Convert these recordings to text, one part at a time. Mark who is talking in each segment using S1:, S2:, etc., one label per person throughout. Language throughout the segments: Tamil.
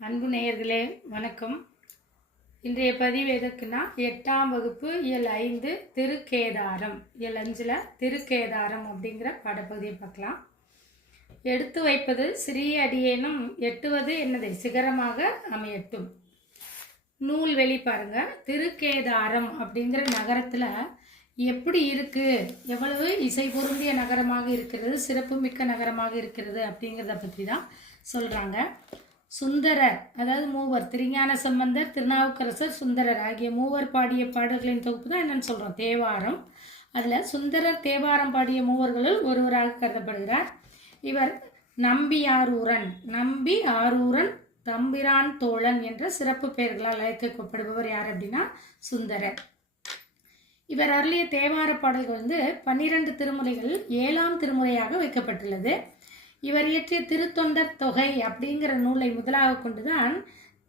S1: அன்பு நேயர்களே வணக்கம். இன்றைய பதிவு எதுக்குன்னா எட்டாம் வகுப்பு இயல் ஐந்து திருக்கேதாரம் இயல் அஞ்சில் திருக்கேதாரம் அப்படிங்கிற பாடப்பகுதியை பார்க்கலாம். எடுத்து வைப்பது சிறிய அடியேனும் எட்டுவது என்னதை சிகரமாக அமையட்டும். நூல் வெளி பாருங்க திருக்கேதாரம் அப்படிங்கிற நகரத்தில் எப்படி இருக்கு? எவ்வளவு இசை பொருந்திய நகரமாக இருக்கிறது? சிறப்புமிக்க நகரமாக இருக்கிறது அப்படிங்கிறத பற்றி தான் சொல்கிறாங்க சுந்தரர் அதாவது மூவர் திருஞான சம்பந்தர் திருநாவுக்கரசர் சுந்தரர் ஆகிய மூவர் பாடிய பாடல்களின் தொகுப்பு தான் என்னன்னு சொல்கிறோம் தேவாரம். அதில் சுந்தரர் தேவாரம் பாடிய மூவர்களுள் ஒருவராக கருதப்படுகிறார். இவர் நம்பி ஆரூரன் நம்பி ஆரூரன் தம்பிரான் தோழன் என்ற சிறப்பு பெயர்களால் அழைக்கப்படுபவர் யார் அப்படின்னா சுந்தரர். இவர் அருளிய தேவார பாடல்கள் வந்து பன்னிரண்டு திருமுறைகள் ஏழாம் திருமுறையாக வைக்கப்பட்டுள்ளது. இவர் இயற்றிய திருத்தொண்டர் தொகை அப்படிங்கிற நூலை முதலாக கொண்டுதான்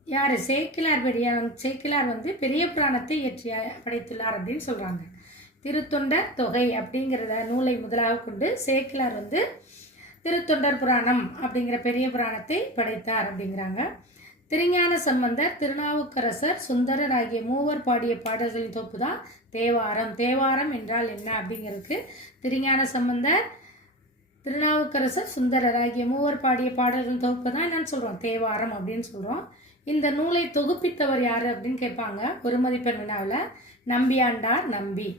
S1: யார்? சேக்கிலார் பெரியார் சேக்கிலார் வந்து பெரிய புராணத்தை இயற்றிய படைத்துள்ளார் அப்படின்னு சொல்கிறாங்க திருத்தொண்டர் தொகை அப்படிங்கிறத நூலை முதலாக கொண்டு சேக்கிலார் வந்து திருத்தொண்டர் புராணம் அப்படிங்கிற பெரிய புராணத்தை படைத்தார் அப்படிங்கிறாங்க. திருஞான சம்பந்தர் திருநாவுக்கரசர் சுந்தரர் ஆகிய மூவர் பாடிய பாடல்களின் தொப்பு தான் தேவாரம். தேவாரம் என்றால் என்ன அப்படிங்கிறதுக்கு திருஞான சம்பந்தர் திருநாவுக்கரசர் சுந்தரர் ஆகிய மூவர் பாடிய பாடல்கள் தொகுப்பு தான் என்னன்னு சொல்கிறோம் தேவாரம் அப்படின்னு சொல்கிறோம் இந்த நூலை தொகுப்பித்தவர் யார் அப்படின்னு கேட்பாங்க. ஒரு மதிப்பெண் வினாவில் நம்பியாண்டார் நம்பி.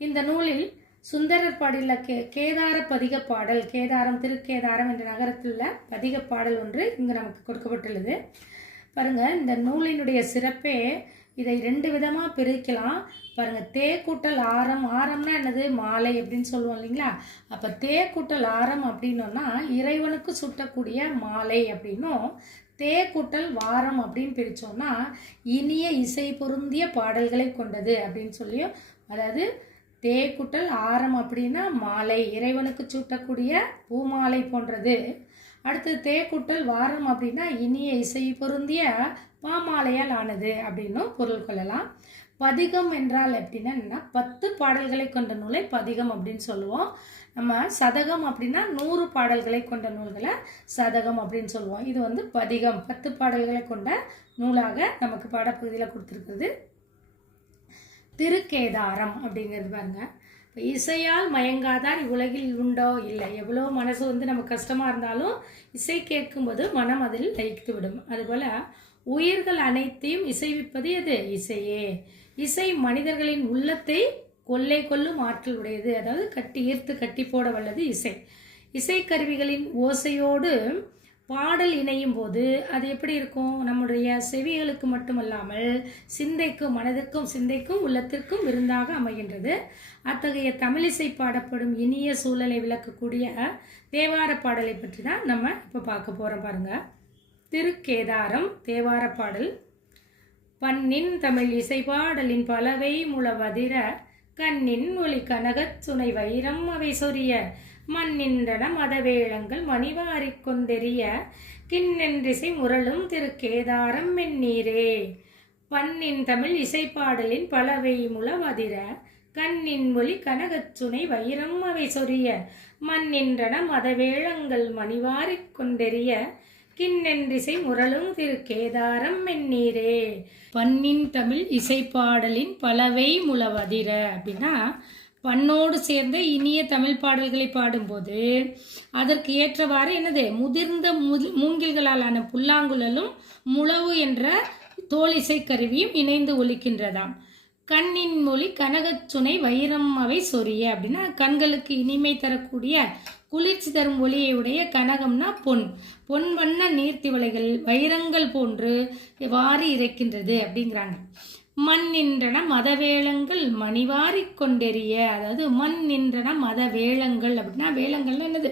S1: இந்த நூலில் சுந்தரர் பாடியுள்ள கே கேதார பதிக பாடல் கேதாரம் திருக்கேதாரம் என்ற நகரத்தில் உள்ள பதிக பாடல் ஒன்று இங்கு நமக்கு கொடுக்கப்பட்டுள்ளது. பாருங்க இந்த நூலினுடைய சிறப்பே இதை ரெண்டு விதமாக பிரிக்கலாம். பாருங்கள் தே கூட்டல் ஆரம். ஆரம்னா என்னது? மாலை அப்படின்னு சொல்லுவோம் இல்லைங்களா? அப்போ தே கூட்டல் ஆரம் அப்படின்னோன்னா இறைவனுக்கு சுட்டக்கூடிய மாலை அப்படின்னும். தே கூட்டல் வாரம் அப்படின்னு பிரித்தோம்னா இனிய இசை பொருந்திய பாடல்களை கொண்டது அப்படின்னு சொல்லியும் அதாவது தே குட்டல் ஆரம் அப்படின்னா மாலை. இறைவனுக்கு சூட்டக்கூடிய பூமாலை போன்றது. அடுத்து தேக்குட்டல் வாரம் அப்படின்னா இனிய இசை பொருந்திய பாமாலையால் ஆனது அப்படின்னும் பொருள் கொள்ளலாம். பதிகம் என்றால் எப்படின்னா என்னன்னா பத்து பாடல்களை கொண்ட நூலை பதிகம் அப்படின்னு சொல்லுவோம். நம்ம சதகம் அப்படின்னா நூறு பாடல்களை கொண்ட நூல்களை சதகம் அப்படின்னு சொல்லுவோம். இது வந்து பதிகம் பத்து பாடல்களை கொண்ட நூலாக நமக்கு பாடப்பகுதியில் கொடுத்துருக்குறது. திருக்கேதாரம் அப்படிங்கிறது பாருங்கள் இசையால் மயங்காதார் இவ்வுலகில் உண்டோ? இல்லை. எவ்வளோ மனசு வந்து நம்ம கஷ்டமாக இருந்தாலும் இசை கேட்கும்போது மனம் அதில் லயித்து விடும். அதுபோல் உயிர்கள் அனைத்தையும் இசைவிப்பது எது? இசையே. இசை மனிதர்களின் உள்ளத்தை கொள்ளை கொள்ளும் ஆற்றல் உடையது. அதாவது கட்டி ஈர்த்து கட்டி போட வல்லது இசை. இசைக்கருவிகளின் ஓசையோடு பாடல் இணையும் போது அது எப்படி இருக்கும்? நம்முடைய செவிகளுக்கு மட்டுமல்லாமல் சிந்தைக்கும் மனதிற்கும் சிந்தைக்கும் உள்ளத்திற்கும் விருந்தாக அமைகின்றது. அத்தகைய தமிழிசை பாடப்படும் இனிய சூழலை விளக்கக்கூடிய தேவார பாடலை பற்றி தான் நம்ம இப்போ பார்க்க போகிறோம் பாருங்க. திருக்கேதாரம் தேவார பாடல். பண்ணின் தமிழ் இசை பாடலின் பலவை முளவதிர கண்ணின் ஒளி கனகச் சுனை வைரம் அவை சொரிய மண்ணின்றன மதவேளங்கள் மணிவாரிக் கொண்டெறிய கிண்ணென்றிசை முரளும் திருக்கேதாரம் மென்னீரே. பன்னின் தமிழ் இசைப்பாடலின் பலவை முளவதிர கண்ணின் மொழி கனகச் சுனை வைரம் அவை சொரிய மண்ணின்றன மதவேளங்கள் மணிவாரிக் கொண்டெறிய கிண்ணென்றிசை முரளும் திரு கேதாரம் மென்னீரே. பன்னின் தமிழ் இசைப்பாடலின் பலவை முளவதிர அப்படின்னா பண்ணோடு சேர்ந்த இனிய தமிழ் பாடல்களை பாடும்போது அதற்கு ஏற்றவாறு என்னது? முதிர்ந்த மூங்கில்களாலான புல்லாங்குழலும் முழவு என்ற தோலிசை கருவியும் இணைந்து ஒலிக்கின்றதாம். கண்ணின் மொழி கனகச்சுனை வைரம் அவை சொரிய அப்படின்னா கண்களுக்கு இனிமை தரக்கூடிய குளிர்ச்சி தரும் ஒளியை உடைய கனகம்னா பொன். பொன் வண்ண நீர்த்திவளைகள் வைரங்கள் போன்று வாரி இறைக்கின்றது அப்படிங்கிறாங்க. மண் நின்றன மதவேளங்கள் மணிவாரி கொண்டெறிய. அதாவது மண் நின்றன மத வேளங்கள் அப்படின்னா வேளங்கள்னு என்னது?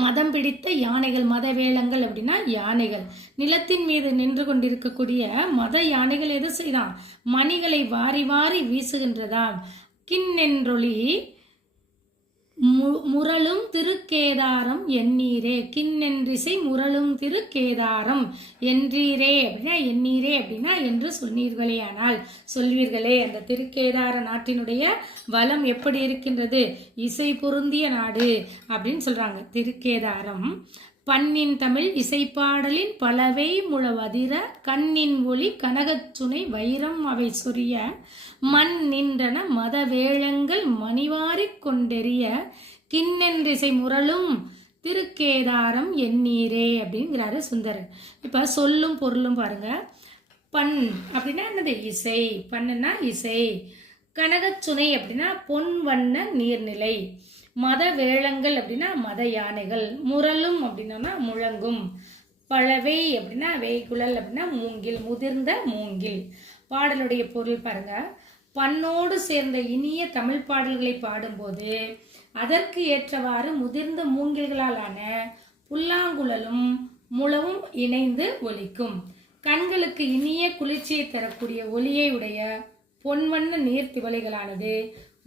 S1: மதம் பிடித்த யானைகள் மத வேளங்கள் அப்படின்னா யானைகள். நிலத்தின் மீது நின்று கொண்டிருக்கக்கூடிய மத யானைகள் எது செய்தான்? மணிகளை வாரி வாரி வீசுகின்றதாம். கிண்ணென்றொளி முரளும் திருக்கேதாரம் எண்ணீரே. கிண்ணென்றிசை முரளும் திருக்கேதாரம் என்றீரே. அப்படின்னா எண்ணீரே அப்படின்னா என்று சொன்னீர்களே. ஆனால் சொல்வீர்களே அந்த திருக்கேதார நாட்டினுடைய வளம் எப்படி இருக்கின்றது? இசை பொருந்திய நாடு அப்படின்னு சொல்றாங்க. திருக்கேதாரம் பண்ணின் தமிழ் இசைப்பாடலின் பலவை முழவதிர கண்ணின் ஒளி கனகச்சுனை வைரம் அவை சொரிய மண் நின்றன மத வேளங்கள் மணிவாரிக் கொண்டெறிய கிண்ணென்றிசை முரளும் திருக்கேதாரம் எண்ணீரே அப்படிங்கிறாரு சுந்தரன் இப்போ சொல்லும் பொருளும் பாருங்க. பண் அப்படின்னா என்னது? இசை. பண்ணுன்னா இசை. கனகச்சுனை அப்படின்னா பொன் வண்ண நீர்நிலை. மத வேளங்கள் அப்படின்னா மத யானைகள் முரலும் அப்படின்னா முழங்கும். பழவை அப்படின்னா வேய்குழல் அப்படின்னா மூங்கில் முதிர்ந்த மூங்கில். பாடலுடைய பொருள் பாருங்க. பண்ணோடு சேர்ந்த இனிய தமிழ் பாடல்களை பாடும்போது அதற்கு ஏற்றவாறு முதிர்ந்த மூங்கில்களாலான புல்லாங்குழலும் முழவும் இணைந்து ஒலிக்கும். கண்களுக்கு இனிய குளிர்ச்சியை தரக்கூடிய ஒளியை உடைய பொன்வண்ண நீர்த்திவலைகளானது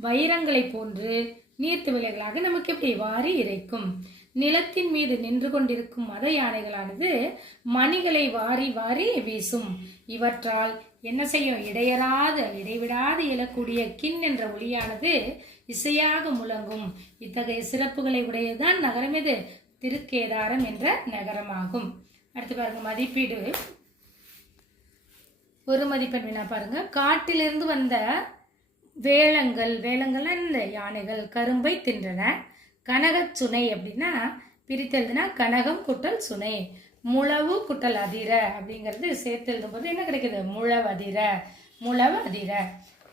S1: வைரங்களை போன்று நீர்த்திவளைகளாக நமக்கு எப்படி வாரி இறைக்கும்? நிலத்தின் மீது நின்று கொண்டிருக்கும் மத யானைகளானது மணிகளை வாரி வாரி வீசும். இவற்றால் என்ன செய்யும்? இடையறாத இடைவிடாது இழக்கூடிய கின் என்ற ஒளியானது இசையாக முழங்கும். இத்தகைய சிறப்புகளை உடையதுதான் நகரம் இது திருக்கேதாரம் என்ற நகரமாகும். அடுத்து பாருங்க மதிப்பீடு. ஒரு மதிப்பெண் வினா பாருங்க. காட்டிலிருந்து வந்த வேளங்கள் வேளங்கள்னா இந்த யானைகள் கரும்பை தின்றன. கனகச் சுனை அப்படின்னா பிரித்தெழுதுனா கனகம் குட்டல் சுனை. முழவு குட்டல் அதிர அப்படிங்கிறது சேர்த்து எழுதும்போது என்ன கிடைக்குது? முழவு அதிர முழவு அதிர.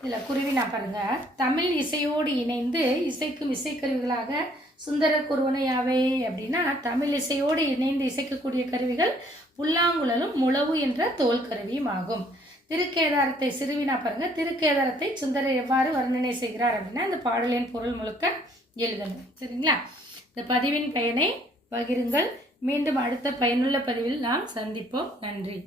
S1: இதில் குருவி நான் பாருங்க தமிழ் இசையோடு இணைந்து இசைக்கும் இசைக்கருவிகளாக சுந்தர குருவனையாவே அப்படின்னா தமிழ் இசையோடு இணைந்து இசைக்கக்கூடிய கருவிகள் புல்லாங்குழலும் முழவு என்ற தோல் கருவியும் ஆகும். திருக்கேதாரத்தை சிறுவினா பாருங்க. திருக்கேதாரத்தை சுந்தரர் எவ்வாறு வர்ணனை செய்கிறார் அப்படின்னா இந்த பாடலின் பொருள் முழுக்க எழுதணும். சரிங்களா? இந்த பதிவின் பயனை பகிருங்கள். மீண்டும் அடுத்த பயனுள்ள பதிவில் நாம் சந்திப்போம். நன்றி.